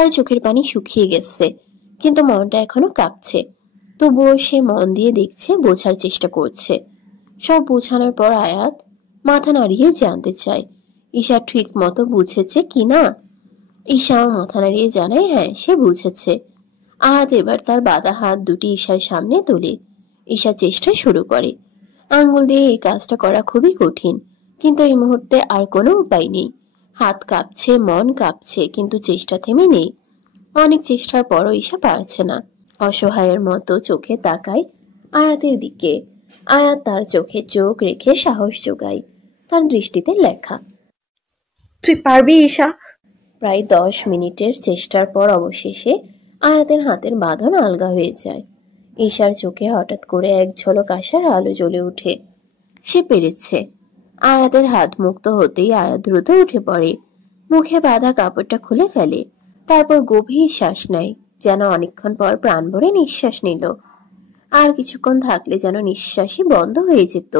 তার চোখের পানি শুকিয়ে গেছে, কিন্তু মনটা এখনো কাঁপছে। তবুও সে মন দিয়ে দেখছে, বোঝার চেষ্টা করছে। সব বোঝানোর পর আয়াত মাথা নাড়িয়ে জানতে চায় ঈশা ঠিক মতো বুঝেছে কিনা। ঈশাও মাথা নাড়িয়ে জানায় হ্যাঁ, সে বুঝেছে। আয়াত এবার তার বাঁধা হাত দুটি ঈশার সামনে তোলে। ঈশা চেষ্টা শুরু করে। আঙ্গুল দিয়ে এই কাজটা করা খুবই কঠিন, কিন্তু এই মুহূর্তে আর কোনো উপায় নেই। হাত কাঁপছে, মন কাঁপছে, কিন্তু চেষ্টা থেমে নেই। অনেক চেষ্টার পরও ঈশা পারছে না। অসহায়ের মতো চোখে তাকায় আয়াতের দিকে। আয়াত তার চোখে চোখ রেখে সাহস যোগায়। তার দৃষ্টিতে লেখা, তুই পারবি ঈশা। প্রায় 10 মিনিটের চেষ্টার পর অবশেষে আয়াতের হাতের বাঁধন আলগা হয়ে যায়। ঈশার চোখে হঠাৎ করে এক ঝলক আশার আলো জ্বলে ওঠে। সে পেরেছে। আয়াতের হাত মুক্ত হতেই আয়াত দ্রুত উঠে পড়ে। মুখে বাঁধা কাপড়টা খুলে ফেলে। তারপর গভীর শ্বাস নেয়, যেন অনেকক্ষণ পর প্রাণ ভরে নিঃশ্বাস নিল। আর কিছুক্ষণ থাকলে যেন নিঃশ্বাসই বন্ধ হয়ে যেত।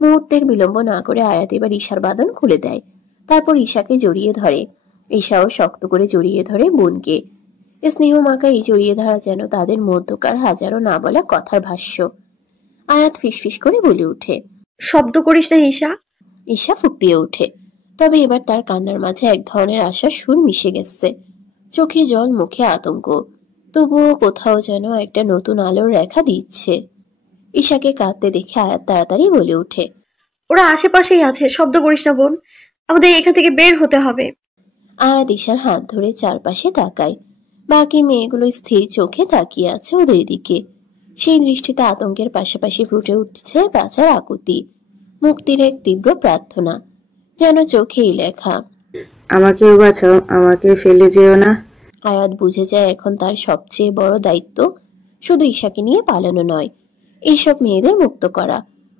মুহূর্তের বিলম্ব না করে আয়াত এবার ঈশার বাঁধন খুলে দেয়। তারপর ঈশাকে জড়িয়ে ধরে। ঈশাও শক্ত করে জড়িয়ে ধরে বোনকে। স্নেহ মাখা এই জড়িয়ে ধরা যেন তাদের মধ্যকার হাজারো না বলা কথার ভাষ্য। আয়াত ফিসফিস করে বলে ওঠে, শব্দ করিস না ঈশা। ঈশা ফুঁপিয়ে ওঠে। তবে এবার তার কান্নার মাঝে এক ধরনের আশার সুর মিশে গেছে। চোখে জল, মুখে আতঙ্ক, তবুও কোথাও যেন একটা নতুন আলোর রেখা দিচ্ছে। ঈশাকে কাঁদতে দেখে আয়াত তাড়াতাড়ি বলে ওঠে, ওরা আশেপাশেই আছে, শব্দ করিস না বোন, আমাদের এখান থেকে বের হতে হবে। আয়াত ঈশার হাত ধরে চারপাশে তাকায়। বাকি মেয়েগুলো স্থির চোখে তাকিয়ে আছে ওদের দিকে। সেই দৃষ্টিতে আতঙ্কের পাশাপাশি ফুটে উঠছে বাঁচার আকুতি, মুক্তির এক তীব্র প্রার্থনা, যেন চোখেই লেখা, আমাকেও বাঁচাও, আমাকে ফেলে যেও না। আয়াত বুঝে যায় এখন তার সবচেয়ে বড় দায়িত্ব শুধু ঈশাকে নিয়ে পালানো নয়, এইসব মেয়েদের মুক্ত করা।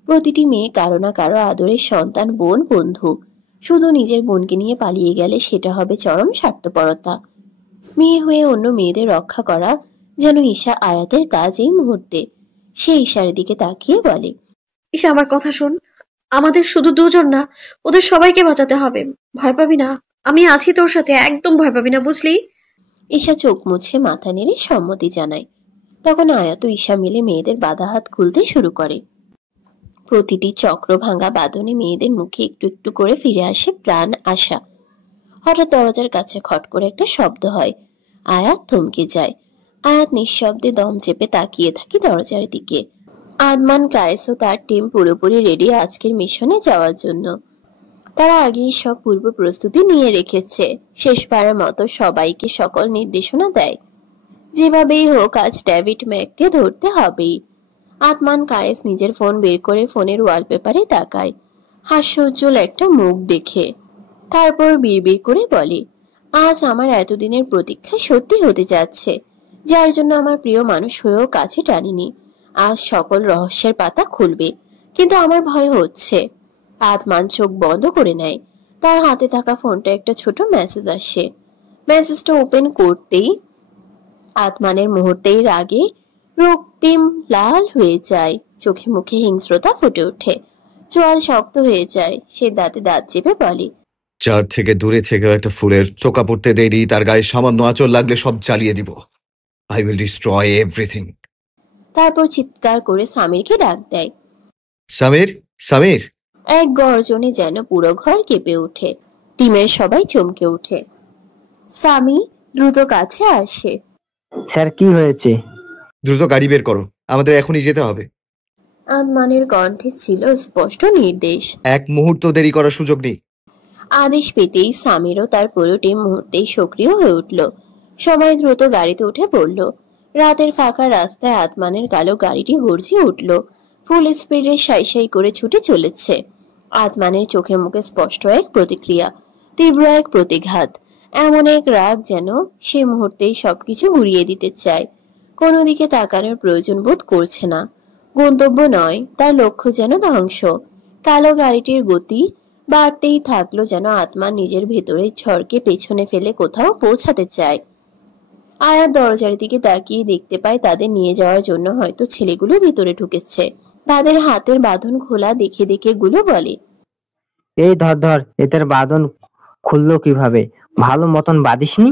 প্রতিটি মেয়ে কারো না কারো আদরের সন্তান, বোন, বন্ধু। শুধু নিজের বোনকে নিয়ে পালিয়ে গেলে সেটা হবে চরম স্বার্থপরতা। মেয়ে হয়ে অন্য মেয়েদের রক্ষা করা যেন ঈশা আয়াতের কাজ এই মুহূর্তে। সে ঈশার দিকে তাকিয়ে বলে, ঈশা আমার কথা শোন, আমাদের শুধু দুজন না, ওদের সবাইকে বাঁচাতে হবে। ভয় পাবি না, আমি আছি তোর সাথে, একদম ভয় পাবি না, বুঝলি? ঈশা চোখ মুছে মাথা নেড়ে সম্মতি জানায়। তখন আয়াত ও ঈশা মিলে মেয়েদের বাঁধা হাত খুলতে শুরু করে। প্রতিটি চক্র ভাঙা বাঁধনে মেয়েদের মুখে একটু একটু করে ফিরে আসে প্রাণ, আশা। হঠাৎ দরজার কাছে খট করে একটা শব্দ হয়। আয়াত থমকে যায়। আয়াত নিঃশব্দে দম চেপে তাকিয়ে থাকে দরজার দিকে। আদমান, কায়েস ও তার টিম পুরোপুরি রেডি আজকের মিশনে যাওয়ার জন্য। তারা আগেই সব পূর্ব প্রস্তুতি নিয়ে রেখেছে। শেষবারের মতো সবাইকে সকল নির্দেশনা দেয়। যেভাবেই হোক আজ ডেভিড ম্যাককে ধরতে হবেই। আদমান, কায়েস নিজের ফোন বের করে ফোনের ওয়ালপেপারে তাকায় হাস্যোজ্জ্বল একটা মুখ দেখে। তারপর বিড়বিড় করে বলে, আজ আমার এতদিনের প্রতীক্ষা সত্যি হতে যাচ্ছে। যার জন্য আমার প্রিয় মানুষ হয়েও কাছে টানিনি, আজ সকল রহস্যের পাতা খুলবে। কিন্তু আমার ভয় হচ্ছে। আদমান চোখ বন্ধ করে নেয়। তার হাতে থাকা ফোনটা একটা ছোট মেসেজ আসে। মেসেজটা ওপেন করতেই আদমানের মুহূর্তেই রাগে রক্তিম লাল হয়ে যায়। চোখে মুখে হিংস্রতা ফুটে ওঠে। চোয়াল শক্ত হয়ে যায়। সে দাঁতে দাঁত চেপে বলে, চার থেকে দূরে থেকে একটা ফুলের চোকা পড়তে দেরি, তার গায়ে সামান্য আঁচড় লাগলে সব জ্বালিয়ে দিব। I will destroy everything. তারপর চিৎকার করে সামিরকে ডাক দেয়। সামির, সামির! এক গর্জনে যেন পুরো ঘর কেঁপে ওঠে। টিমের সবাই চমকে ওঠে। সামি দ্রুত কাছে আসে। স্যার, কি হয়েছে? দ্রুত গাড়ি বের করো, আমাদের এখনই যেতে হবে। আদমানের কণ্ঠে ছিল স্পষ্ট নির্দেশ। এক মুহূর্ত দেরি করার সুযোগ নেই। আদেশ পেতেই সামিরও তার পুরো টিম মুহূর্তেই সক্রিয় হয়ে উঠল। সবাই দ্রুত গাড়িতে উঠে পড়ল। রাতের ফাঁকা রাস্তায় আদমানের কালো গাড়িটি গর্জে উঠল। ফুল স্পিডে সাই সাই করে ছুটে চলেছে। আদমানের চোখে মুখে স্পষ্ট এক প্রতিক্রিয়া, তীব্র এক প্রতিঘাত, এমন এক রাগ যেন সে মুহূর্তেই সবকিছু গুড়িয়ে দিতে চায়। কোনো দিকে তাকানোর প্রয়োজন বোধ করছে না। গন্তব্য নয়, তার লক্ষ্য যেন ধ্বংস। কালো গাড়িটির গতি বাড়তেই থাকলো, যেন আত্মা নিজের ভেতরের ঝড়কে পেছনে ফেলে কোথাও পৌঁছাতে চায়। আয়াত দরজার দিকে তাকিয়ে দেখতে পায় তাদের নিয়ে যাওয়ার জন্য হয়তো ছেলেগুলো ভিতরে ঢুকেছে। তাদের হাতের বাঁধন খোলা দেখে দেখে গুলো বলে, এই ধর ধর, এদের বাঁধন খুললো কিভাবে? ভালো মতন বাঁধিসনি?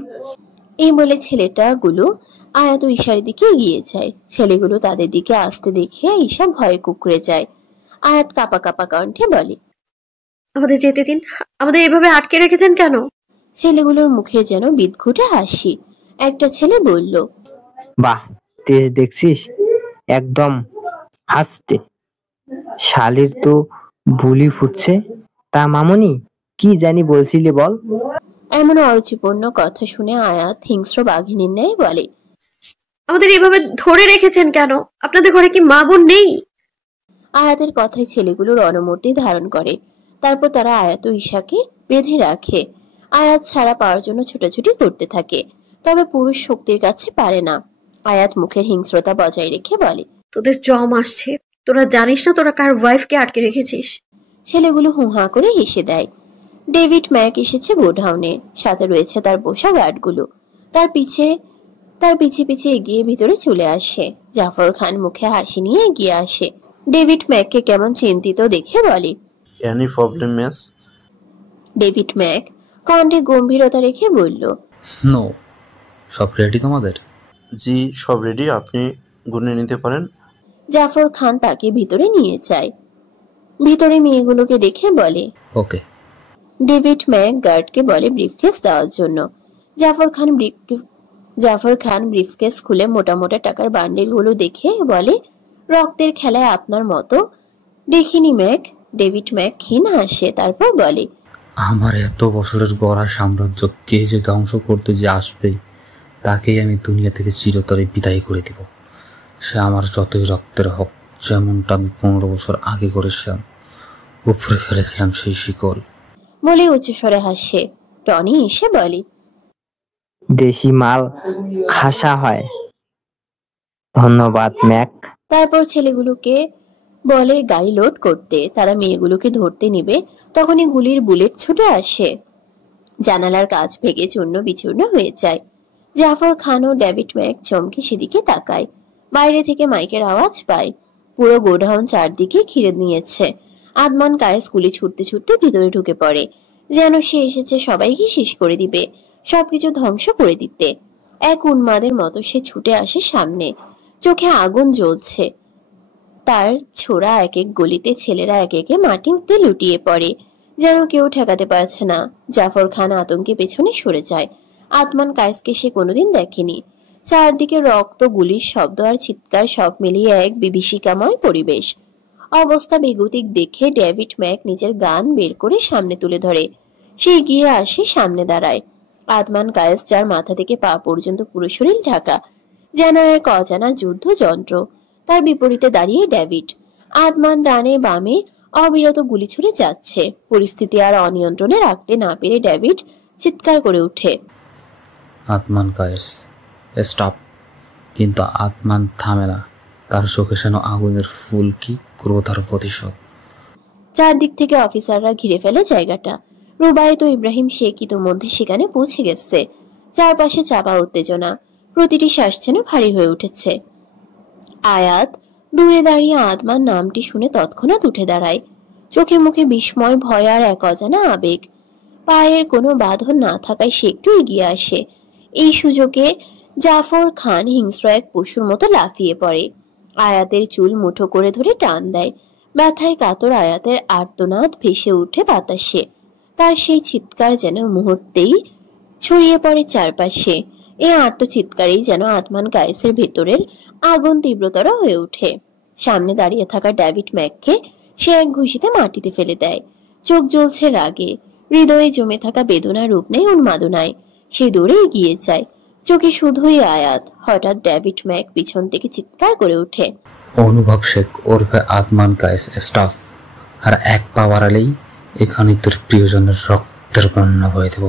এই বলে ছেলেটাগুলো আয়াত ও ঈশার দিকে এগিয়ে যায়। ছেলেগুলো তাদের দিকে আসতে দেখে ঈশা ভয়ে কুঁকড়ে যায়। আয়াত কাঁপা কাঁপা কণ্ঠে বলে, আমাদের যেতে দিন, আমাদের এভাবে আটকে রেখেছেন কেন? ছেলেগুলোর মুখে যেন বিদঘুটে হাসি। একটা ছেলে বলল, বাহ, তেজ দেখছিস, একদম হাসতে। শালির তো বুলি ফুটছে। তা মামুনি, কি জানি বলছিলি বল? এমন অরুচিপূর্ণ কথা শুনে আয়াত হিংস্র বাঘিনীর ন্যায় বলে, আমাদের এভাবে ধরে রেখেছেন কেন? আপনাদের ঘরে কি মা বোন নেই? আয়াতের কথায় ছেলেগুলো রণমূর্তি ধারণ করে। তারপর তারা আয়াত ও ঈশাকে বেঁধে রাখে। আয়াত ছাড়া পাওয়ার জন্য ছুটাছুটি করতে থাকে, তবে পুরুষ শক্তির কাছে পারে না। আয়াত মুখের হিংস্রতা বজায় রেখে বলে, তোদের জম আসছে। তোরা জানিস না তোরা কার ওয়াইফকে আটকে রেখেছিস? ছেলেগুলো হুহা করে হেসে দেয়। ডেভিড ম্যাক এসেছে গোডাউনে, সাথে রয়েছে তার পোষা গার্ডগুলো। তার পিছে পিছে এগিয়ে ভিতরে চলে আসে। জাফর খান মুখে হাসি নিয়ে এগিয়ে আসে। ডেভিড ম্যাককে কেমন চিন্তিত দেখে বলে, any problem miss? David Mac কণ্ঠে গম্ভীরতা রেখে বলল, নো। সব রেডি তোমাদের? জি, সব রেডি, আপনি গুনে নিতে পারেন। জাফর খান তাকে ভিতরে নিয়ে যায়। ভিতরে মেয়েগুলোকে দেখে বলে, ওকে। ডেভিড ম্যাক গার্ডকে বলে ব্রিফকেস দেওয়ার জন্য। জাফর খান ব্রিফকেস খুলে মোটা মোটা টাকার বান্ডেলগুলো দেখে বলে, রক্তের খেলায় আপনার মতো দেখিনি ম্যাক। ডেভিড ম্যাক ক্ষীণ হাসে, তারপর বলে, আমার এত বছরের গড়া সাম্রাজ্য কে যে ধ্বংস করতে যে আসবে, তাকেই আমি দুনিয়া থেকে চিরতরে বিদায় করে দিব। সে আমার যতই রক্তের হোক, যেমনটা আমি 15 বছর আগে করেছিলাম, উপরে ফেলেছিলাম সেই শিকল। বলে উচ্চস্বরে হাসে। টনি এসে বলে, দেশি মাল খাসা হয়। ধন্যবাদ ম্যাক। তারপর ছেলেগুলোকে বলে গাড়ি লোড করতে। তারা মেয়েগুলোকে ধরতে নিবে, তখনই গুলির বুলেট ছুটে আসে। জানালার কাঁচ ভেঙে চূর্ণ বিচূর্ণ হয়ে যায়। জাফর খান ও ডেভিড ম্যাক চমকে সেদিকে তাকায়। বাইরে থেকে মাইকের আওয়াজ পায়। পুরো গোডাউন চারদিকে ঘিরে নিয়েছে। আদমান কায়েস গুলি ছুটতে ছুটতে ভিতরে ঢুকে পড়ে, যেন সে এসেছে সবাইকে শেষ করে দিবে, সবকিছু ধ্বংস করে দিতে। এক উন্মাদের মতো সে ছুটে আসে সামনে, চোখে আগুন জ্বলছে। তার ছোড়া এক এক গলিতে ছেলেরা এক একে মাটি উঠতে লুটিয়ে পড়ে, যেন কেউ ঠেকাতে পারছে না। জাফর খান আতঙ্কে পেছনে সরে যায়। আদমান কায়েসকে সে কোনোদিন দেখেনি। চারদিকে রক্ত, গুলির শব্দ আর চিৎকার সব মিলিয়ে এক বিভীষিকাময় পরিবেশ। অবস্থা বেগতিক দেখে ডেভিড ম্যাক নিজের গান বের করে সামনে তুলে ধরে। সে এগিয়ে আসে, সামনে দাঁড়ায়। আদমান কায়েস, যার মাথা থেকে পা পর্যন্ত পুরো শরীর ঢাকা, যেন এক অজানা যুদ্ধ যন্ত্র। তার বিপরীতে দাঁড়িয়ে ডেভিড। আদমান ডানে বামে অবিরত গুলি ছুড়ে যাচ্ছে। পরিস্থিতি আর অনিয়ন্ত্রণে রাখতে না পেরে ডেভিড চিৎকার করে ওঠে, আদমান কায়েস, স্টপ! কিন্তু আদমান থামে না। তার চোখে যেন আগুনের ফুল, কি ক্রোধ আর প্রতিশোধ। চারদিক থেকে অফিসাররা ঘিরে ফেলে জায়গাটা। রুবায়েত ও ইব্রাহিম শেখ ইতোমধ্যে সেখানে পৌঁছে গেছে। চারপাশে চাপা উত্তেজনা, প্রতিটি শ্বাস যেন ভারী হয়ে উঠেছে। আয়াত দূরে দাঁড়িয়ে আদমান নামটি শুনে তৎক্ষণাৎ উঠে দাঁড়ায়। চোখে মুখে বিস্ময়, ভয় আর এক অজানা আবেগ। পায়ের কোনো বাঁধন না থাকায় সে একটু এগিয়ে আসে। এই সুযোগে জাফর খান হিংস্র এক পশুর মতো লাফিয়ে পড়ে। আয়াতের চুল মুঠো করে ধরে টান দেয়। ব্যথায় কাতর আয়াতের আর্তনাদ ভেসে উঠে বাতাসে। তার সেই চিৎকার যেন মুহূর্তেই ছড়িয়ে পড়ে চারপাশে। এই আর্তচিৎকারেই যেন আদমান কায়েসের ভেতরের আগুন তীব্রতর হয়ে ওঠে। সামনে দাঁড়িয়ে থাকা ডেভিড ম্যাককে সে এক ঘুষিতে মাটিতে ফেলে দেয়। চোখ জ্বলছে রাগে, হৃদয়ে জমে থাকা বেদনা রূপ নেই উন্মাদনায়। সে দৌড়ে এগিয়ে যায়, চোখে শুধুই আয়াত। হঠাৎ ডেভিড ম্যাক পিছন থেকে চিৎকার করে ওঠে, অনুভব শেখ ওরফে আদমান কায়েস, স্টাফ! আর এক পা বাড়ালেই এখানে তোর প্রিয়জনের রক্তের বন্যা বয়ে দেব।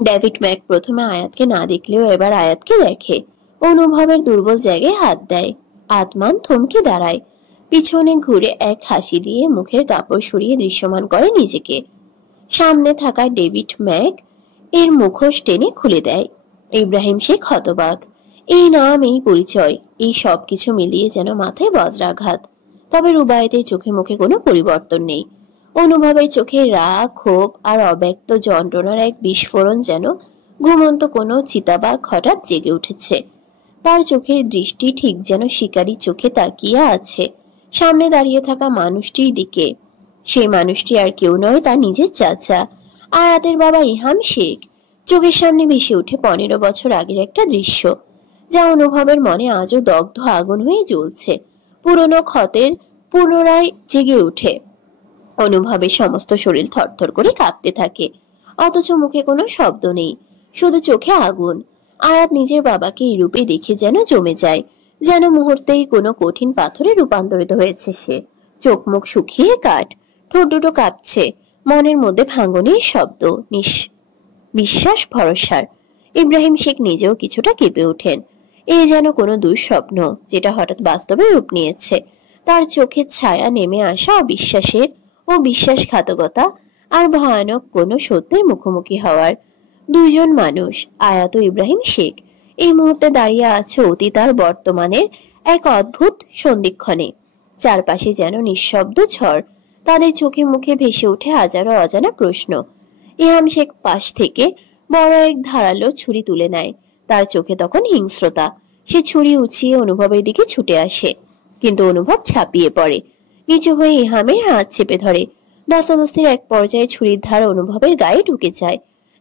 ডেভিড ম্যাক প্রথমে আয়াতকে না দেখলেও এবার আয়াতকে দেখে। অনুভবের দুর্বল জায়গায় হাত দেয়। আদমান থমকে দাঁড়ায়, পিছনে ঘুরে এক হাসি দিয়ে মুখের কাপড় সরিয়ে দৃশ্যমান করে নিজেকে। সামনে থাকা ডেভিড ম্যাক এর মুখোশ টেনে খুলে দেয়। ইব্রাহিম শেখ হতবাক। এই নাম, এই পরিচয়, এই সবকিছু মিলিয়ে যেন মাথায় বজ্রাঘাত। তবে রুবায়েতের চোখে মুখে কোনো পরিবর্তন নেই। অনুভবের চোখে রাগ, ক্ষোভ আর অব্যক্ত যন্ত্রণার এক বিস্ফোরণ যেন ঘুমন্ত কোনো চিতাবাঘ হঠাৎ জেগে উঠেছে। তার চোখের দৃষ্টি ঠিক যেন শিকারী চোখে তাকিয়ে আছে সামনে দাঁড়িয়ে থাকা মানুষটির দিকে। সেই মানুষটি আর কেউ নয়, তার নিজের চাচা, আয়াতের বাবা ইহাম শেখ। চোখের সামনে ভেসে উঠে 15 বছর আগের একটা দৃশ্য, যা অনুভবের মনে আজও দগ্ধ আগুন হয়ে জ্বলছে। পুরনো ক্ষতের পুনরায় জেগে উঠে অনুভবের সমস্ত শরীর থরথর করে কাঁপতে থাকে, অথচ মুখে কোনো শব্দ নেই, শুধু চোখে আগুন। আয়াত নিজের বাবাকে এই রূপে দেখে যেন জমে যায়, যেন মুহূর্তেই কোনো কঠিন পাথরে রূপান্তরিত হয়েছে সে। চোখ মুখ শুকিয়ে কাঠ, ঠোঁট দুটো কাঁপছে, মনের মধ্যে ভাঙনের শব্দ, বিশ্বাস ভরসার। ইব্রাহিম শেখ নিজেও কিছুটা কেঁপে ওঠেন। এই যেন কোনো দুঃস্বপ্ন যেটা হঠাৎ বাস্তবে রূপ নিয়েছে। তার চোখের ছায়া নেমে আসা অবিশ্বাসের ও বিশ্বাসঘাতকতা আর ভয়ানক কোনো সত্যের মুখোমুখি হওয়ার। দুইজন মানুষ, আয়াত ও ইব্রাহিম শেখ, এই মুহূর্তে দাঁড়িয়ে আছে অতীত আর বর্তমানের এক অদ্ভুত সন্ধিক্ষণে। চারপাশে যেন নিঃশব্দ ঝড়, তাদের চোখে মুখে ভেসে ওঠে হাজারো অজানা প্রশ্ন। ইহাম শেখ পাশ থেকে বড় এক ধারালো ছুরি তুলে নেয়। তার চোখে তখন হিংস্রতা। সে ছুরি উঁচিয়ে অনুভবের দিকে ছুটে আসে, কিন্তু অনুভব ছাপিয়ে পড়ে, নিচু হয়ে ইহামের হাত চেপে ধরে। ধস্তাধস্তির এক পর্যায়ে ছুরির ধার অনুভবের গায়ে ঢুকে যায়।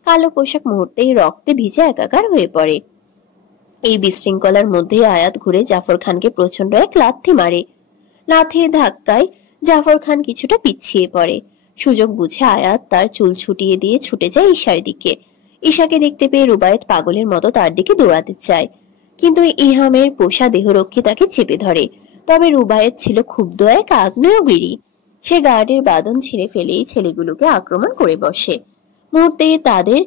কালো পোশাক মুহূর্তেই রক্তে ভিজে একাকার হয়ে পড়ে। এই বিশৃঙ্খলার মধ্যে আয়াত ঘুরে জাফর খানকে প্রচন্ড এক লাথি মারে। লাথির ধাক্কায় জাফর খান কিছুটা পিছিয়ে পড়ে। সুযোগ বুঝে আয়াত তার চুল ছুটিয়ে দিয়ে ছুটে যায় ঈশার দিকে। ঈশাকে দেখতে পেয়ে রুবায়েত পাগলের মতো তার দিকে দৌড়াতে চায়, কিন্তু ইহামের পোষা দেহরক্ষী তাকে চেপে ধরে। তবে রুবায়েত ছিল ক্ষুব্ধ এক আগ্নেয়গিরি। সে গার্ডের বাঁধন ছিঁড়ে ফেলেই ছেলেগুলোকে আক্রমণ করে বসে। মুহূর্তে তাদের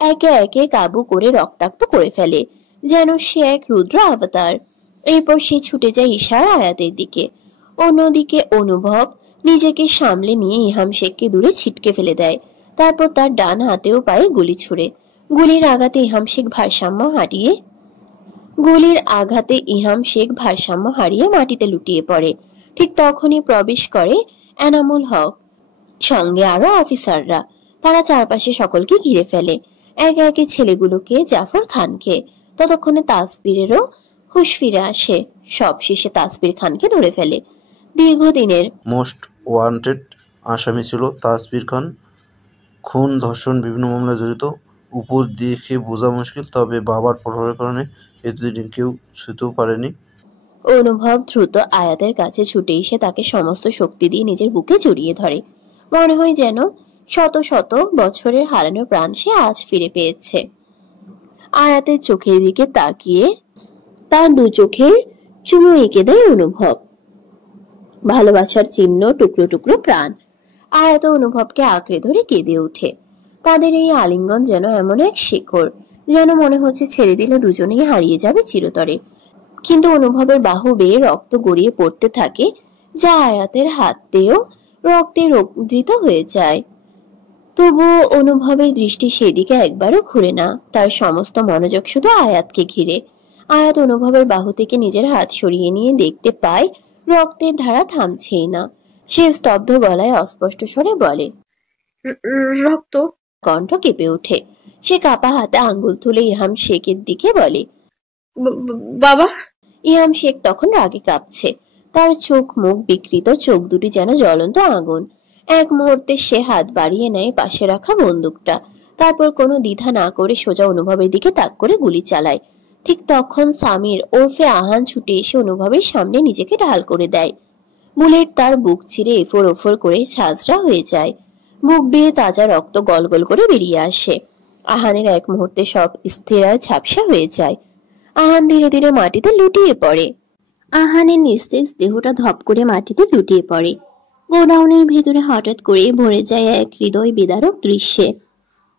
একে একে কাবু করে রক্তাক্ত করে ফেলে, যেন সে এক রুদ্র অবতার। এরপর সে ছুটে যায় ঈশার আয়াতের দিকে। অন্যদিকে অনুভব নিজেকে সামলে নিয়ে ইহাম শেখকে দূরে ছিটকে ফেলে দেয়। তারপর তার ডান হাতেও পায়ে গুলি ছুড়ে। গুলির আঘাতে ইহাম শেখ ভারসাম্য হারিয়ে মাটিতে লুটিয়ে পড়ে। ঠিক তখনই প্রবেশ করে এনামুল হক, সঙ্গে আরো অফিসাররা। তারা চারপাশে সকলকে ঘিরে ফেলে, একে একে ছেলেগুলোকে, জাফর খানকে। ততক্ষণে তাসবিরেরও হুঁশ ফিরে আসে। সবশেষে তাসবির খানকে ধরে ফেলে। দীর্ঘদিনের মোস্ট ওয়ান্টেড আসামি ছিল তাসবির খান। খুন, ধর্ষণ, বিভিন্ন মামলায় জড়িত। উপর দেখে বোঝা মুশকিল, তবে বাবার প্রভাবের কারণে এতদিন কেউ ছুঁতেও পারেনি। অনুভব দ্রুত আয়াতের কাছে ছুটে এসে তাকে সমস্ত শক্তি দিয়ে নিজের বুকে জড়িয়ে ধরে। মনে হয় যেন শত শত বছরের হারানো প্রাণ সে আজ ফিরে পেয়েছে। আয়াতের চোখের দিকে তাকিয়ে তার দু চোখের চুমু এঁকে দেয় অনুভব। ভালোবাসার চিহ্ন, টুকরো টুকরো প্রাণ। আয়াত অনুভবকে আঁকড়ে ধরে কেঁদে ওঠে। তাদের এই আলিঙ্গন যেন এমন এক শিকড়, যেন মনে হচ্ছে ছেড়ে দিলে দুজনেই হারিয়ে যাবে চিরতরে। কিন্তু অনুভবের বাহু বেয়ে রক্ত গড়িয়ে পড়তে থাকে, যা আয়াতের হাতেও রক্তে রঞ্জিত হয়ে যায়। তবুও অনুভবের দৃষ্টি সেদিকে একবারও ঘুরে না। তার সমস্ত মনোযোগ শুধু আয়াতকে ঘিরে। আয়াত অনুভবের বাহু থেকে নিজের হাত সরিয়ে নিয়ে দেখতে পায় রক্তের ধারা থামছেই না। সে স্তব্ধ গলায় অস্পষ্ট স্বরে বলে, রক্ত। কণ্ঠ কেঁপে ওঠে। সে কাপা হাতে আঙ্গুল তুলে ইহাম শেখের দিকে বলে, বাবা। ইহাম শেখ তখন রাগে কাঁপছে। তার চোখ মুখ বিকৃত, চোখ দুটি যেন জ্বলন্ত আগুন। এক মুহূর্তে সে হাত বাড়িয়ে নেয় পাশে রাখা বন্দুকটা। তারপর কোনো দ্বিধা না করে সোজা অনুভবের দিকে তাক করে গুলি চালায়। ঠিক তখন সামির ওরফে আহান ছুটে এসে অনুভবের সামনে নিজেকে ঢাল করে দেয়। বুলেট তার বুক চিরে এফোর ওফোর করে ঝাঁঝরা হয়ে যায়। বুক বেয়ে তাজা রক্ত গল গল করে বেরিয়ে আসে। আহানের এক মুহূর্তে সব স্থির আর ঝাপসা হয়ে যায়। আহান ধীরে ধীরে মাটিতে লুটিয়ে পড়ে। আহানের নিস্তেজ দেহটা ধপ করে মাটিতে লুটিয়ে পড়ে। গোডাউনের ভেতরে হঠাৎ করে ভরে যায় এক হৃদয় বিদারক দৃশ্যে।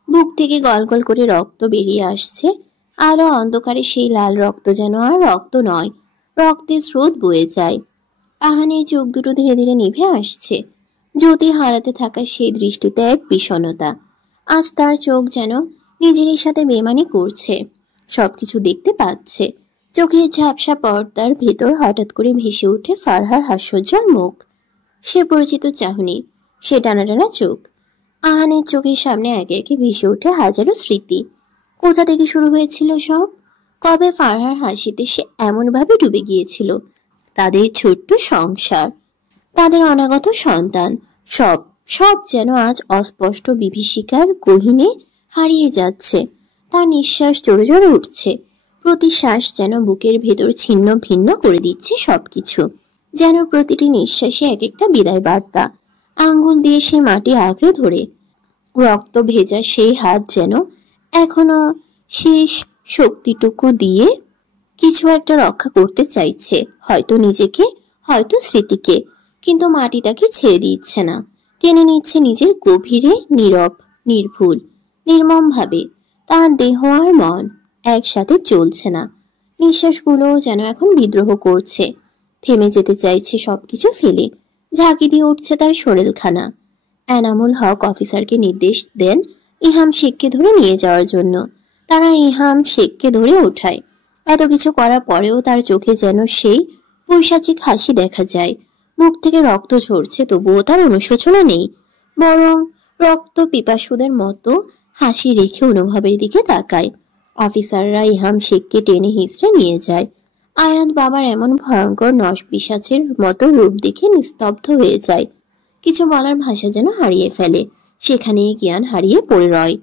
বুক থেকে গল গল করে রক্ত বেরিয়ে আসছে। আলো অন্ধকারে সেই লাল রক্ত যেন আর রক্ত নয়, রক্তের স্রোত বয়ে যায়। আহানের চোখ দুটো ধীরে ধীরে নিভে আসছে। জ্যোতি হারাতে থাকা সেই দৃষ্টিতে এক বিষণ্ণতা। আজ তার চোখ যেন নিজেরই সাথে বেমানি করছে। সবকিছু দেখতে পাচ্ছে। চোখের ঝাপসা পর্দার ভেতর হঠাৎ করে ভেসে উঠে ফারহার হাস্যোজ্জ্বল মুখ। সে পরিচিত চাহনি, সে টানা টানা চোখ। আহানের চোখের সামনে একে একে ভেসে ওঠে হাজারো স্মৃতি। কোথা থেকে শুরু হয়েছিল সব? কবে ফারহার হাসিতে সে এমনভাবে ডুবে গিয়েছিল? তাদের ছোট্ট সংসার, তাদের অনাগত সন্তান, সব সব যেন আজ অস্পষ্ট বিভীষিকার গহীনে হারিয়ে যাচ্ছে। তার নিঃশ্বাস জোরে জোরে উঠছে, প্রতি শ্বাস যেন বুকের ভেতর ছিন্ন ভিন্ন করে দিচ্ছে সবকিছু, যেন প্রতিটি নিঃশ্বাসে এক একটা বিদায় বার্তা। আঙ্গুল দিয়ে সে মাটি আঁকড়ে ধরে, রক্ত ভেজা সেই হাত যেন এখনো শেষ শক্তিটুকু দিয়ে কিছু একটা রক্ষা করতে চাইছে, হয়তো নিজেকে, হয়তো স্মৃতিকে, কিন্তু মাটি তাকে ছেড়ে দিচ্ছে না, টেনে নিচ্ছে নিজের গভীরে, নীরব, নির্ভুল, নির্মম ভাবে। তার দেহ আর মন একসাথে চলছে না, নিঃশ্বাসগুলোও যেন এখন বিদ্রোহ করছে, থেমে যেতে চাইছে সবকিছু ফেলে। ঝাঁকি দিয়ে উঠছে তার শরীরখানা। এনামুল হক অফিসারকে নির্দেশ দেন ইহাম শেখকে ধরে নিয়ে যাওয়ার জন্য। তারা ইহাম শেখকে ধরে ওঠায়। এত কিছু করার পরেও তার চোখে যেন সেই পৈশাচিক হাসি দেখা যায়। মুখ থেকে রক্ত ঝরছে, তবুও তার অনুশোচনা নেই, বরং রক্ত পিপাসুদের মতো হাসি রেখে অনুভবের দিকে তাকায়। অফিসাররা ইহাম শেখকে টেনে হিঁচড়ে নিয়ে যায়। আয়াত বাবার এমন ভয়ঙ্কর নরপিশাচের মতো রূপ দেখে নিস্তব্ধ হয়ে যায়, কিছু বলার ভাষা যেন হারিয়ে ফেলে, সেখানেই জ্ঞান হারিয়ে পড়ে রয়।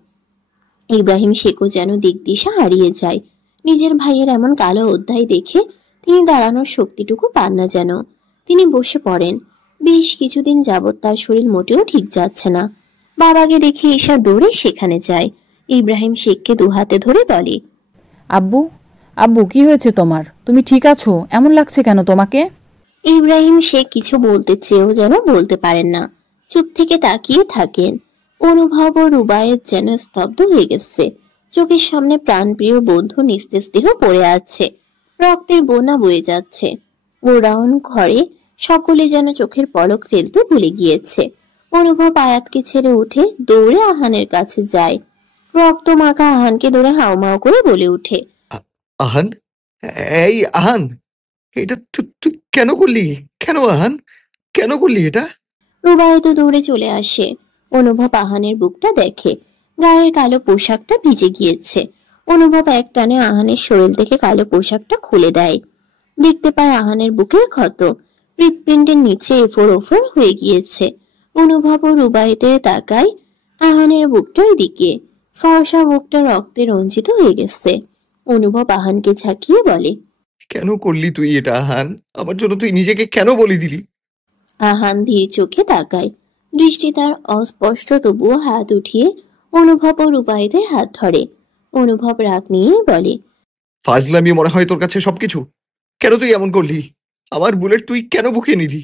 ইব্রাহিম শেখও যেন দিকদিশা হারিয়ে যায়। নিজের ভাইয়ের এমন কালো অধ্যায় দেখে তিনি দাঁড়ানোর শক্তিটুকু পান না যেন। তিনি বসে পড়েন। বেশ কিছুদিন যাবৎ তার শরীর মোটেও ঠিক যাচ্ছে না। বাবাকে দেখে ঈশা দৌড়ে সেখানে যায়। ইব্রাহিম শেখকে দুহাতে ধরে বলে, আব্বু, আব্বু কি হয়েছে তোমার? তুমি ঠিক আছো? এমন লাগছে কেন তোমাকে? ইব্রাহিম শেখ কিছু বলতে চেয়েও যেন বলতে পারেন না, চুপ থেকে তাকিয়ে থাকেন। অনুভব ও রুবায়েত যেন স্তব্ধ হয়ে গেছে। চোখের সামনে প্রাণপ্রিয় বন্ধু নিস্তেজ দেহ পড়ে আছে, রক্তের বন্যা বয়ে যাচ্ছে। গোডাউন ঘরে সকলে যেন চোখের পলক ফেলতে ভুলে গিয়েছে। অনুভব আয়াতকে ছেড়ে উঠে দৌড়ে আহানের কাছে যায়। রক্ত মাখা আহানকে ধরে হাউমাউ করে বলে উঠে, আহান, এই আহান, এটা তুই কেন করলি? কেন আহান, কেন করলি এটা? রুবায়েত দৌড়ে চলে আসে। অনুভব আহানের বুকটা দেখে, গায়ের কালো পোশাকটা ভিজে গিয়েছে। অনুভব এক টানে আহানের শরীর থেকে কালো পোশাকটা খুলে দেয়। দেখতে পায় আহানের বুকের ক্ষত, হৃৎপিণ্ডের নিচে এফোর ওফোর হয়ে গিয়েছে। অনুভব ও রুবায়েতের তাকায় আহানের বুকটার দিকে। ফর্সা বুকটা রক্তে রঞ্জিত হয়ে গেছে। অনুভব আহানকে ঝাঁকিয়ে বলে, কেন করলি তুই এটা আহান? আমার জন্য তুই নিজেকে কেন বলি দিলি? আহান ধীর চোখে তাকায়। দৃষ্টি তার অস্পষ্ট, তবুও হাত উঠিয়ে অনুভব ও রুবায়েতের হাত ধরে। অনুভব রাগ নিয়ে বলে, ফাজলামি মনে হয় তোর কাছে সবকিছু। কেন তুই এমন করলি? আমার বুলেট তুই কেন বুকে নিলি?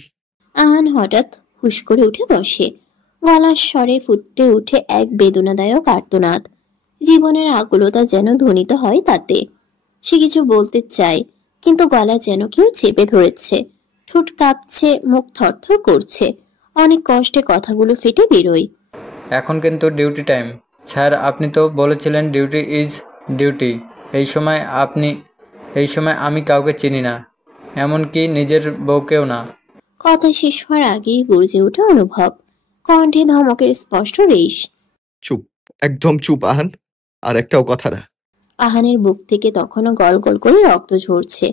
আহান হঠাৎ হুশ করে উঠে বসে। গলার স্বরে ফুটে উঠে এক বেদনাদায়ক আর্তনাদ। জীবনের আকুলতা যেন ধ্বনিত হয় তাতে। সে কিছু বলতে চায়, কিন্তু গলা যেন কেউ চেপে ধরেছে। ঠোঁট কাঁপছে, মুখ থরথর করছে। অনেক কষ্টে কথাগুলো ফেটে বেরোয়। এখন কিন্তু ডিউটি টাইম। স্যার, আপনি তো বলেছিলেন ডিউটি ইজ ডিউটি। এই সময় আমি কাউকে চিনি না, এমনকি নিজের বউকেও না। কথা শেষ হওয়ার আগেই গর্জে ওঠে অনুভব, কণ্ঠে ধমকের স্পষ্ট রেশ। চুপ, একদম চুপ আহান, আর একটাও কথা না। আহানের বুক থেকে তখনও গল গল করে রক্ত ঝরছে।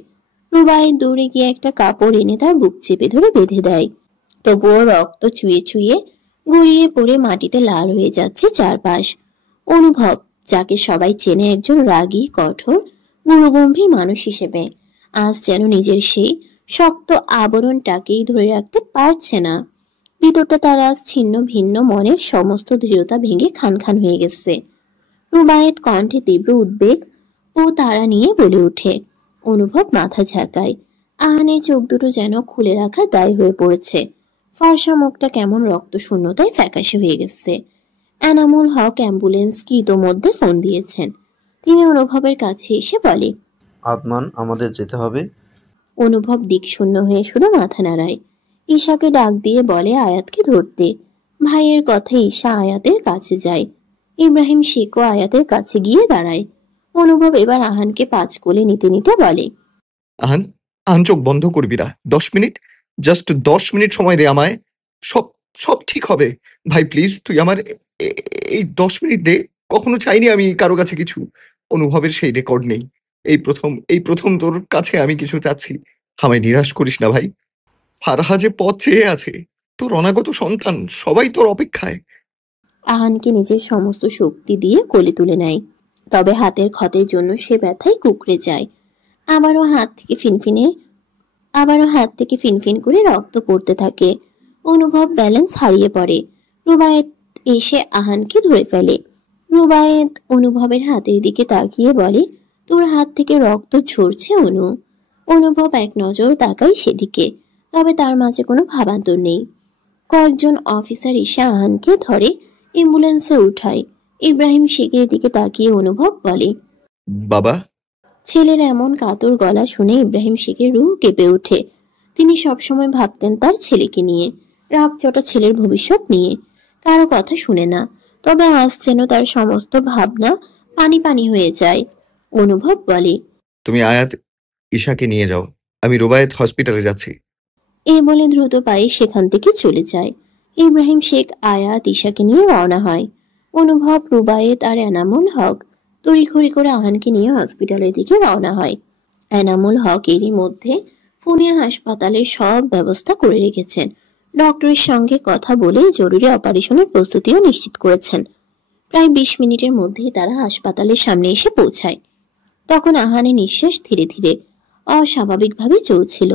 রুবায়েত দৌড়ে গিয়ে একটা কাপড় এনে তার বুক চেপে ধরে বেঁধে দেয়। তবুও রক্ত চুয়ে চুয়ে গড়িয়ে পড়ে মাটিতে লাল হয়ে যাচ্ছে চারপাশ। অনুভব, যাকে সবাই চেনে একজন রাগী, কঠোর, গুরুগম্ভীর মানুষ হিসেবে, আজ যেন নিজের সেই শক্ত আবরণটাকেই ধরে রাখতে পারছে না। ভিতরটা তার আজ ছিন্ন ভিন্ন, মনের সমস্ত দৃঢ়তা ভেঙে খান খান হয়ে গেছে। রুবায়েত কণ্ঠে তীব্র উদ্বেগ ও তাড়া নিয়ে বলে ওঠে। অনুভব মাথা ঝাঁকায়। আহানের চোখ দুটো যেন খুলে রাখা দায় হয়ে পড়েছে। ফর্সা মুখটা কেমন রক্ত শূন্যতায় ফ্যাকাশে হয়ে গেছে। এনামুল হক অ্যাম্বুলেন্সকে ইতোমধ্যে ফোন দিয়েছেন। তিনি অনুভবের কাছে এসে বলে, আদমান, আমাদের যেতে হবে। অনুভব দিকশূন্য হয়ে শুধু মাথা নাড়ায়। ঈশাকে ডাক দিয়ে বলে আয়াতকে ধরতে। ভাইয়ের কথা ঈশা আয়াতের কাছে যায়। ইব্রাহিম শেখও আয়াতের কাছে গিয়ে দাঁড়ায়। অনুভব এবার আহানকে 5 কোলে নিতে নিতে বলে, আহান, আহান চোখ বন্ধ করবি না। 10 মিনিট, জাস্ট 10 মিনিট সময় দে আমায়। সব সব ঠিক হবে। ভাই প্লিজ, তুই আমার এই 10 মিনিট দে। কখনো চাইনি আমি কারো কাছে কিছু। অনুভবের সেই রেকর্ড নেই। এই প্রথম তোর কাছে আমি কিছু চাচ্ছি। আমায় নিরাশ করিস না ভাই। ফারহা যে পথ চেয়ে আছে, তোর অনাগত সন্তান সবাই তোর অপেক্ষায়। আহানকে নিজের সমস্ত শক্তি দিয়ে কোলে তুলে নেয়, তবে হাতের ক্ষতের জন্য সে ব্যথায় কুঁকড়ে যায়। আবারও হাত থেকে ফিনফিন করে রক্ত পড়তে থাকে। অনুভব ব্যালেন্স হারিয়ে পড়ে। রুবায়েত এসে আহানকে ধরে ফেলে। রুবায়েত অনুভবের হাতের দিকে তাকিয়ে বলে, তোর হাত থেকে রক্ত ঝরছে অনু। অনুভব এক নজর তাকায় সেদিকে, তবে তার মাঝে কোনো ভাবান্তর নেই। কয়েকজন অফিসার এসে আহানকে ধরে অ্যাম্বুলেন্সে উঠায়। ইব্রাহিম শেখের দিকে তাকিয়ে অনুভব বলে, বাবা। ছেলের এমন কাতর গলা শুনে ইব্রাহিম শেখের রুহ কেঁপে ওঠে। তিনি সবসময় ভাবতেন তার ছেলেকে নিয়ে, রাগচটা ছেলের ভবিষ্যৎ নিয়ে। কারো কথা শুনে না, তবে আজ যেন তার সমস্ত ভাবনা পানি পানি হয়ে যায়। অনুভব বলে, তুমি আয়াত ঈশাকে নিয়ে যাও, আমি রুবায়েত হসপিটালে যাচ্ছি। এই বলে দ্রুত পায়ে সেখান থেকে চলে যায়। ইব্রাহিম শেখ আয়াত ঈশাকে নিয়ে রওনা হয়। অনুভব, রুবায়েত আর এনামুল হক তড়িঘড়ি করে আহানকে নিয়ে হসপিটালের দিকে রওনা হয়। এনামুল হক এরই মধ্যে ফোনে হাসপাতালের সব ব্যবস্থা করে রেখেছেন। ডক্টরের সঙ্গে কথা বলে জরুরি অপারেশনের প্রস্তুতিও নিশ্চিত করেছেন। প্রায় 20 মিনিটের মধ্যেই তারা হাসপাতালের সামনে এসে পৌঁছায়। তখন আহানের নিঃশ্বাস ধীরে ধীরে অস্বাভাবিকভাবে চলছিল।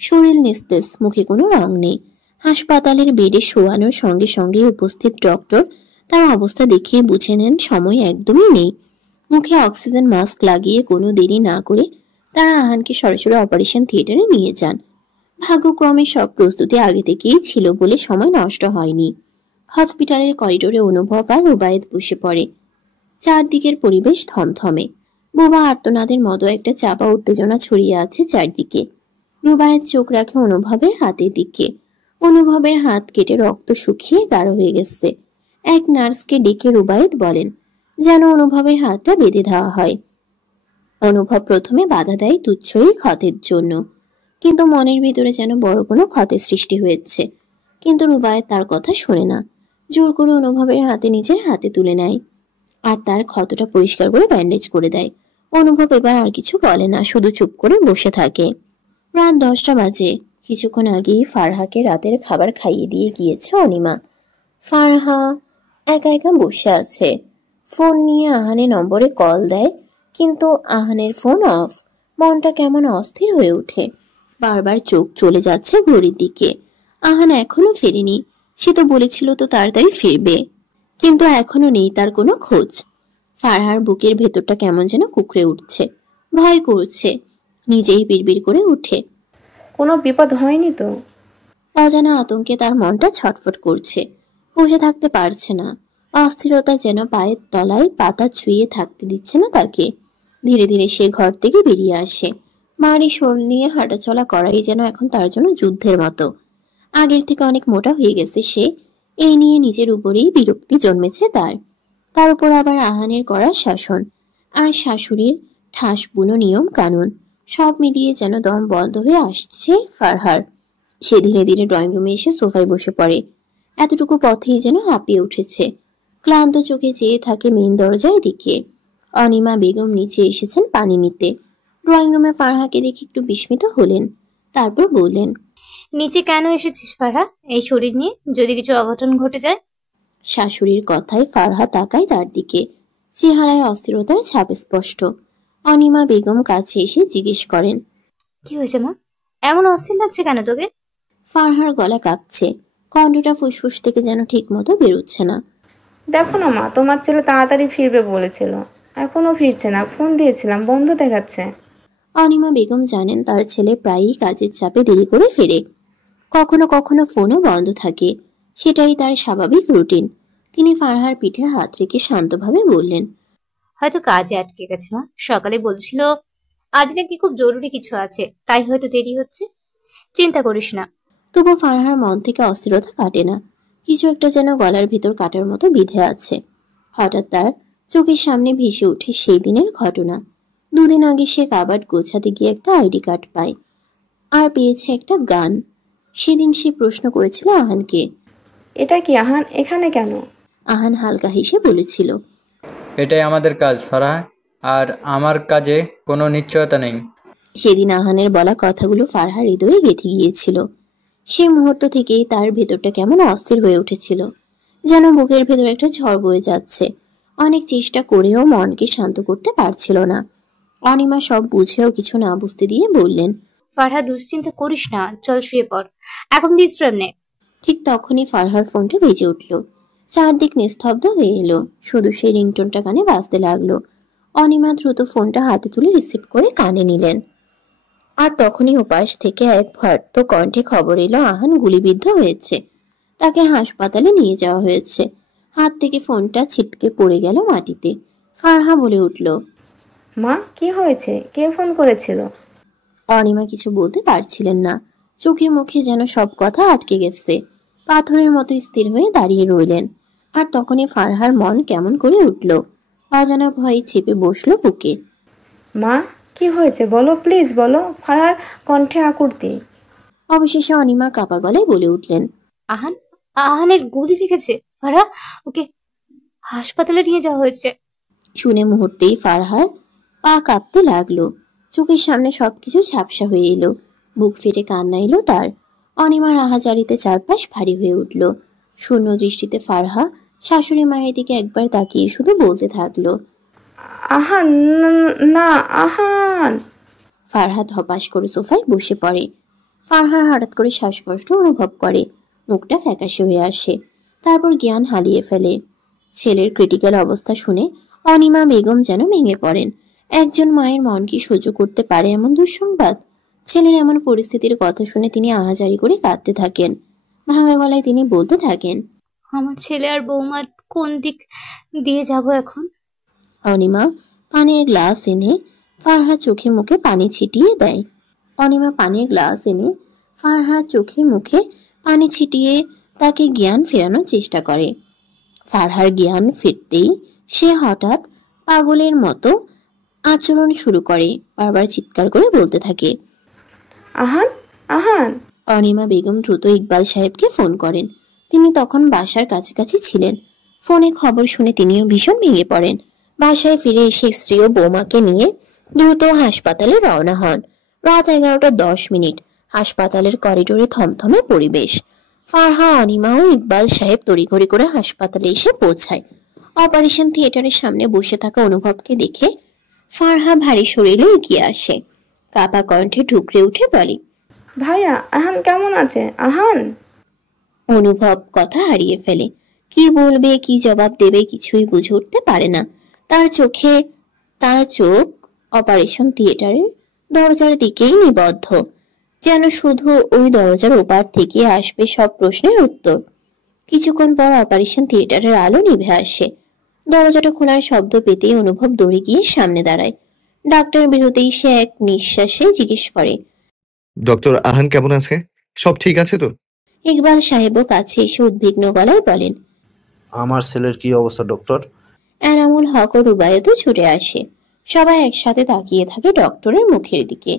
শরীর নিস্তেজ, মুখে কোনো রং নেই। হাসপাতালের বেডে শোয়ানোর সঙ্গে সঙ্গে উপস্থিত ডক্টর তার অবস্থা দেখিয়ে বুঝে নেন সময় একদমই নেই। মুখে অক্সিজেন মাস্ক লাগিয়ে কোনো দেরি না করে তারা আহানকে সরাসরি অপারেশন থিয়েটারে নিয়ে যান। ভাগ্যক্রমে সব প্রস্তুতি আগে থেকেই ছিল বলে সময় নষ্ট হয়নি। হসপিটালের করিডোরে অনুভব আর রুবায়েত বসে পড়ে। চারদিকের পরিবেশ থমথমে। বোবা আর্তনাদের মতো একটা চাপা উত্তেজনা ছড়িয়ে আছে চারদিকে। রুবায়েত চোখ রাখে অনুভবের হাতের দিকে। অনুভবের হাত কেটে রক্ত শুকিয়ে গাঢ় হয়ে গেছে। এক নার্সকে ডেকে রুবায়েত বলেন যেন অনুভবের হাতটা বেঁধে দেওয়া হয়। অনুভব প্রথমে বাধা দেয় তুচ্ছই ক্ষতের জন্য, কিন্তু মনের ভিতরে যেন বড় কোনো ক্ষতের সৃষ্টি হয়েছে। কিন্তু রুবায়েত তার কথা শোনে না। জোর করে অনুভবের হাতে নিজের হাতে তুলে নেয় আর তার ক্ষতটা পরিষ্কার করে ব্যান্ডেজ করে দেয়। অনুভব এবার আর কিছু বলে না, শুধু চুপ করে বসে থাকে। রাত 10টা বাজে। কিছুক্ষণ আগেই ফারহাকে রাতের খাবার খাইয়ে দিয়ে গিয়েছে অনিমা। ফারহা একা একা বসে আছে। ফোন নিয়ে আহানের নম্বরে কল দেয়, কিন্তু আহানের ফোন অফ। মনটা কেমন অস্থির হয়ে ওঠে। বারবার চোখ চলে যাচ্ছে ঘড়ির দিকে। আহান এখনো ফেরেনি। সে তো বলেছিল তো তাড়াতাড়ি ফিরবে, কিন্তু এখনো নেই তার কোনো খোঁজ। ফারহার বুকের ভেতরটা কেমন যেন কুকড়ে উঠছে, ভয় করছে। নিজেই বিড়বিড় করে উঠে, কোনো বিপদ হয়নি তো? অজানা আতঙ্কে তার মনটা ছটফট করছে। বসে থাকতে পারছে না। অস্থিরতা যেন পায়ের তলায় পাতা ছুঁয়ে থাকতে দিচ্ছে না তাকে। ধীরে ধীরে সে ঘর থেকে বেরিয়ে আসে। ভারী শোল নিয়ে হাঁটাচলা করাই যেন এখন তার জন্য যুদ্ধের মতো। আগের থেকে অনেক মোটা হয়ে গেছে সে। এই নিয়ে নিজের উপরেই বিরক্তি জন্মেছে তার উপর আবার আহানের করা শাসন আর শাশুড়ির ঠাস বুনো নিয়ম কানুন, সব মিলিয়ে যেন দম বন্ধ হয়ে আসছে ফারহার। সে ধীরে ধীরে ড্রয়িং রুমে এসে সোফায় বসে পড়ে। এতটুকু পথেই যেন হাঁপিয়ে উঠেছে। ক্লান্ত চোখে চেয়ে থাকে মেইন দরজার দিকে। অনিমা বেগম নিচে এসেছেন পানি নিতে। ড্রয়িং রুমে ফারহাকে দেখে একটু বিস্মিত হলেন, তারপর বললেন, নিচে কেন এসেছিস ফারহা এই শরীর নিয়ে? যদি কিছু অঘটন ঘটে যায়? শাশুড়ির কথায় ফারহা তাকায় তার দিকে। চেহারায় অস্থিরতার ছাপ স্পষ্ট। অনিমা বেগম কাছে এসে জিজ্ঞেস করেন, কি হয়েছে মা? এমন অস্থির লাগছে কেন তোকে? ফারহার গলা কাঁপছে, কণ্ঠটা ফুসফুস থেকে যেন ঠিক মতো বেরোচ্ছে না। দেখো না মা, তোমার ছেলে তাড়াতাড়ি ফিরবে বলেছিল, এখনো ফিরছে না। ফোন দিয়েছিলাম, বন্ধ দেখাচ্ছে। অনিমা বেগম জানেন তার ছেলে প্রায়ই কাজের চাপে দেরি করে ফেরে। কখনো কখনো ফোনও বন্ধ থাকে, সেটাই তার স্বাভাবিক রুটিন। তিনি ফারহার পিঠে হাত রেখে শান্তভাবে বললেন, হয়তো কাজে আটকে গেছে মা। সকালে বলছিল আজ নাকি খুব জরুরি কিছু আছে, তাই হয়তো দেরি হচ্ছে। চিন্তা করিস না। তবু ফারহার মন থেকে অস্থিরতা কাটে না। কিছু একটা যেন গলার ভিতর কাটার মতো বিঁধে আছে। হঠাৎ তার চোখের সামনে ভেসে ওঠে সেই দিনের ঘটনা। 2 দিন আগে সে কাবার্ড গোছাতে গিয়ে একটা আইডি কার্ড পায়, আর পেয়েছে একটা গান। সেদিন সে প্রশ্ন করেছিল আহানকে, এটা কি আহান এখানে কেন? আহান হালকা হেসে বলেছিল, এটাই আমাদের কাজ ফারহা। আর আমার কাজে কোনো নিশ্চয়তা নেই। সেদিন আহানের বলা কথাগুলো ফারহা হৃদয়ে গেঁথে গিয়েছিল। সেই মুহূর্ত থেকেই তার ভেতরটা কেমন অস্থির হয়ে উঠেছিল, যেন বুকের ভেতর একটা ঝড় বয়ে যাচ্ছে। অনেক চেষ্টা করেও মনকে শান্ত করতে পারছিল না। অনিমা সব বুঝেও কিছু না বুঝতে দিয়ে বললেন, ফারহা দুশ্চিন্তা করিস না, চল শুয়ে পড়, এখন বিশ্রাম নে। ঠিক তখনই ফারহার ফোনটা বেজে উঠল। চারদিক নিস্তব্ধ হয়ে এলো, শুধু সেই রিংটোনটা কানে বাজতে লাগলো। অনিমা দ্রুত ফোনটা হাতে তুলে রিসিভ করে কানে নিলেন। আর তখনই ওপাশ থেকে এক ভয়ার্ত কণ্ঠে খবর এলো আহান গুলিবিদ্ধ হয়েছে। তাকে হাসপাতালে নিয়ে যাওয়া হয়েছে। হাত থেকে ফোনটা ছিটকে পড়ে গেল মাটিতে। ফারহা বলে উঠল, মা কি হয়েছে? কে ফোন করেছিল? অনিমা কিছু বলতে পারছিলেন না। চোখে মুখে যেন সব কথা আটকে গেছে। পাথরের মতো স্থির হয়ে দাঁড়িয়ে রইলেন। আর তখনই ফারহার মন কেমন করে উঠল, অজানা ভয়ে চেপে বসলো বুকে। মা কি হয়েছে বলো, প্লিজ বলো। ফারহার কণ্ঠে আকুর্তি। অবশেষে অনিমা কাপা গলায় বলে উঠলেন, আহানের গুলি লেগেছে ফারহা, ওকে হাসপাতালে নিয়ে যাওয়া হয়েছে। শুনে মুহূর্তেই ফারহার পা কাঁপতে লাগলো। চোখের সামনে সবকিছু ঝাপসা হয়ে এলো। বুক ফেটে কান্না এলো তার। অনিমার আহাজারিতে চারপাশ ভারী হয়ে উঠল। শূন্য দৃষ্টিতে ফারহা শাশুড়ি মায়ের দিকে একবার তাকিয়ে শুধু বলতে থাকলো, আহান না, আহান। ফারহা ধপাস করে সোফায় বসে পড়ে। ফারহা হঠাৎ করে শ্বাসকষ্ট অনুভব করে, মুখটা ফ্যাকাশে হয়ে আসে, তারপর জ্ঞান হারিয়ে ফেলে। ছেলের ক্রিটিক্যাল অবস্থা শুনে অনিমা বেগম যেন ভেঙে পড়েন। একজন মায়ের মন কি সহ্য করতে পারে এমন দুঃসংবাদ? ছেলের এমন পরিস্থিতির কথা শুনে তিনি আহাজারি করে কাঁদতে থাকেন। ভাঙা গলায় তিনি বলতে থাকেন, আমার ছেলে আর বৌমা কোন দিক দিয়ে যাব এখন? অনিমা পানির গ্লাস এনে ফারহা চোখে মুখে পানি ছিটিয়ে দেয়। অনিমা পানির গ্লাস এনে ফারহা চোখে মুখে পানি ছিটিয়ে তাকে জ্ঞান ফেরানোর চেষ্টা করে। ফারহার জ্ঞান ফিরতেই সে হঠাৎ পাগলের মতো আচরণ শুরু করে, বারবার চিৎকার করে বলতে থাকে, আহান, আহান। অনিমা বেগম দ্রুত ইকবাল সাহেবকে ফোন করেন। তিনি তখন বাসার কাছাকাছি ছিলেন। ফোনে খবর শুনে তিনিও ভীষণ ভেঙে পড়েন। বাসায় ফিরে এসে স্ত্রী ও বৌমাকে নিয়ে দ্রুত হাসপাতালে রওনা হন। রাত 11:10। হাসপাতালের করিডোরে থমথমে পরিবেশ। ফারহা, অনিমা ও ইকবাল সাহেব তড়িঘড়ি করে হাসপাতালে এসে পৌঁছায়। অপারেশন থিয়েটারের সামনে বসে থাকা অনুভবকে দেখে ফারহা ভারী শরীরে এগিয়ে আসে। কাপা কণ্ঠে ঠুকরে উঠে বলে, ভাইয়া, আহান কেমন আছে? আহান। অনুভব কথা হারিয়ে ফেলে। কি বলবে, কি জবাব দেবে কিছুই বুঝে উঠতে পারে না। তার চোখ অপারেশন থিয়েটারের দরজার দিকেই নিবদ্ধ, যেন শুধু ওই দরজার ওপার থেকে আসবে সব প্রশ্নের উত্তর। কিছুক্ষণ পর অপারেশন থিয়েটারের আলো নিভে আসে। দরজাটা খোলার শব্দ পেতেই অনুভব দৌড়ে গিয়ে সামনে দাঁড়ায়। ডাক্তার বেরোতেই সে এক নিঃশ্বাসে জিজ্ঞেস করে, ডক্টর আহান কেমন আছে? সব ঠিক আছে তো? ইকবাল সাহেবও কাছে এসে উদ্বিগ্ন গলায় বলেন, আমার ছেলের কি অবস্থা ডক্টর? এনামুল হক ও রুবায়তও ছুটে আসে। সবাই একসাথে তাকিয়ে থাকে ডক্টরের মুখের দিকে।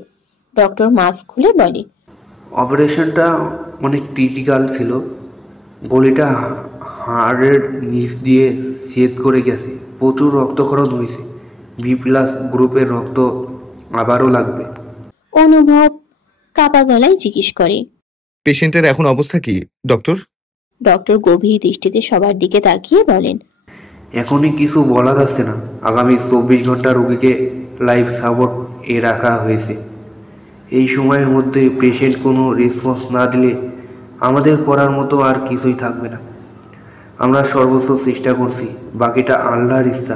ডক্টর মাস্ক খুলে বলে, অপারেশনটা অনেক ক্রিটিক্যাল ছিল। গলিটা হাড়ের নিচ দিয়ে ছেদ করে গেছে, প্রচুর রক্তক্ষরণ হয়েছে। বি+ গ্রুপের রক্ত আবারও লাগবে। অনুভব কাপা গলায় জিজ্ঞেস করে, পেশেন্টের এখন অবস্থা কি ডক্টর? ডক্টর গভীর দৃষ্টিতে সবার দিকে তাকিয়ে বলেন, এখনই কিছু বলা যাচ্ছে না। আগামী 24 ঘন্টা রোগীকে লাইফ সাপোর্ট এ রাখা হয়েছে। এই সময়ের মধ্যে পেশেন্ট কোনো রেসপন্স না দিলে আমাদের করার মতো আর কিছুই থাকবে না। আমরা সর্বোচ্চ চেষ্টা করছি, বাকিটা আল্লাহর ইচ্ছা।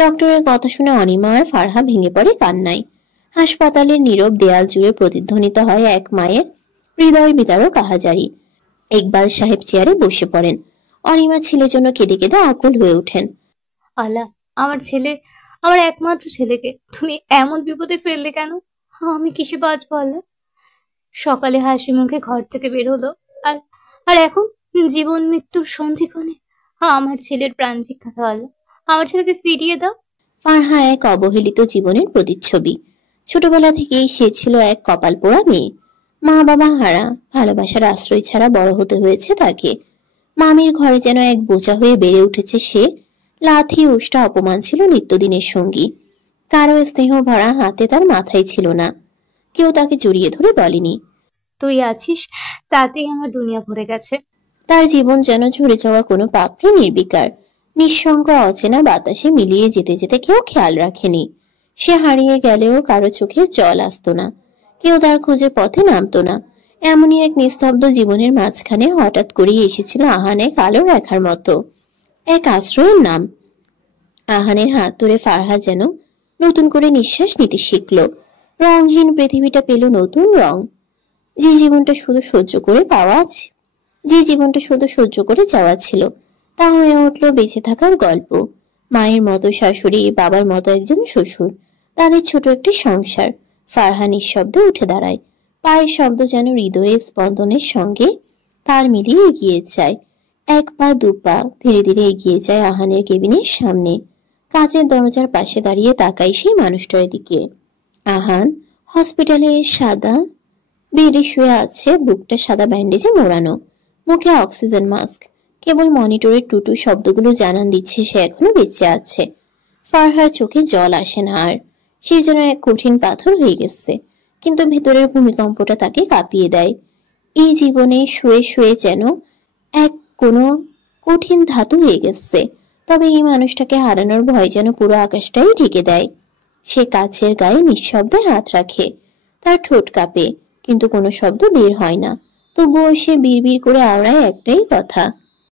ডক্টরের কথা শুনে অনিমা আর ফারহা ভেঙে পড়ে কান্নায়। হাসপাতালের নীরব দেয়াল জুড়ে প্রতিধ্বনিত হয় এক মায়ের হৃদয় বিতারক আহাজারি। ইকবাল সাহেব চেয়ারে বসে পড়েন। অনিমা ছেলের জন্য কেঁদে কেঁদে আকুল হয়ে ওঠেন। আল্লাহ, আমার ছেলে, আমার একমাত্র ছেলেকে তুমি এমন বিপদে ফেললে কেন? আমি কিসে বাঁচবো আল্লাহ? সকালে হাসি মুখে ঘর থেকে বের হলো, আর আর এখন জীবন মৃত্যুর সন্ধিক্ষণে আমার ছেলের প্রাণ ভিক্ষা দাও আল্লাহ, আমার ছেলেকে ফিরিয়ে দাও। ফারহা এক অবহেলিত জীবনের প্রতিচ্ছবি। ছোটবেলা থেকেই সে ছিল এক কপাল পোড়া মেয়ে। মা বাবা হারা, ভালোবাসার আশ্রয় ছাড়া বড় হতে হয়েছে তাকে। মামির ঘরে যেন এক বোঝা হয়ে বেড়ে উঠেছে সে। লাথি, উষ্টা, অপমান ছিল নিত্যদিনের সঙ্গী। কারো স্নেহ ভরা হাতে তার মাথায় ছিল না। কেউ তাকে জড়িয়ে ধরে বলেনি, তুই আছিস তাতেই আমার দুনিয়া ভরে গেছে। তার জীবন যেন ঝরে যাওয়া কোনো পাপড়ি নির্বিকার, নিঃসঙ্গ অচেনা বাতাসে মিলিয়ে যেতে যেতে কেউ খেয়াল রাখেনি। সে হারিয়ে গেলেও কারো চোখে জল আসতো না, কেউ তার খোঁজে পথে নামতো না। এমনই এক নিস্তব্ধ জীবনের মাঝখানে হঠাৎ করেই এসেছিল আহানে কালো রেখার মতো এক আশ্রয়ের নাম। আহানের হাত ধরে ফারহা যেন নতুন করে নিঃশ্বাস নিতে শিখল। রংহীন পৃথিবীটা পেল নতুন রং। যে জীবনটা শুধু সহ্য করে যাওয়া ছিল, তা হয়ে উঠল বেঁচে থাকার গল্প। মায়ের মতো শাশুড়ি, বাবার মতো একজন শ্বশুর, তাদের ছোট একটি সংসার। ফারহা নিঃশব্দে উঠে দাঁড়ায়। পায়ের শব্দ যেন হৃদয়ের স্পন্দনের সঙ্গে তার মিলিয়ে এগিয়ে যায়। এক পা দু পা ধীরে ধীরে এগিয়ে যায় আহানের কেবিনের সামনে। কাঁচের দরজার পাশে দাঁড়িয়ে তাকাই সেই মানুষটার দিকে। আহান হসপিটালের সাদা বেডে শুয়ে আছে, বুকটা সাদা ব্যান্ডেজে মোড়ানো, মুখে অক্সিজেন মাস্ক। কেবল মনিটরের টুটু শব্দগুলো জানান দিচ্ছে সে এখনো বেঁচে আছে। ফারহার চোখে জল আসে না আর, সে যেন এক কঠিন পাথর হয়ে গেছে। কিন্তু ভেতরের ভূমিকম্পটা তাকে কাঁপিয়ে দেয়। এই জীবনে শুয়ে শুয়ে যেন এক কোনো কঠিন ধাতু হয়ে গেছে। তবে এই মানুষটাকে হারানোর ভয় যেন পুরো আকাশটাই ঢেকে দেয়। সে কাছের গায়ে নিঃশব্দে হাত রাখে। তার ঠোঁট কাঁপে, কিন্তু কোনো শব্দ বের হয় না। তবুও সে বিড়বিড় করে আওড়ায় একটাই কথা,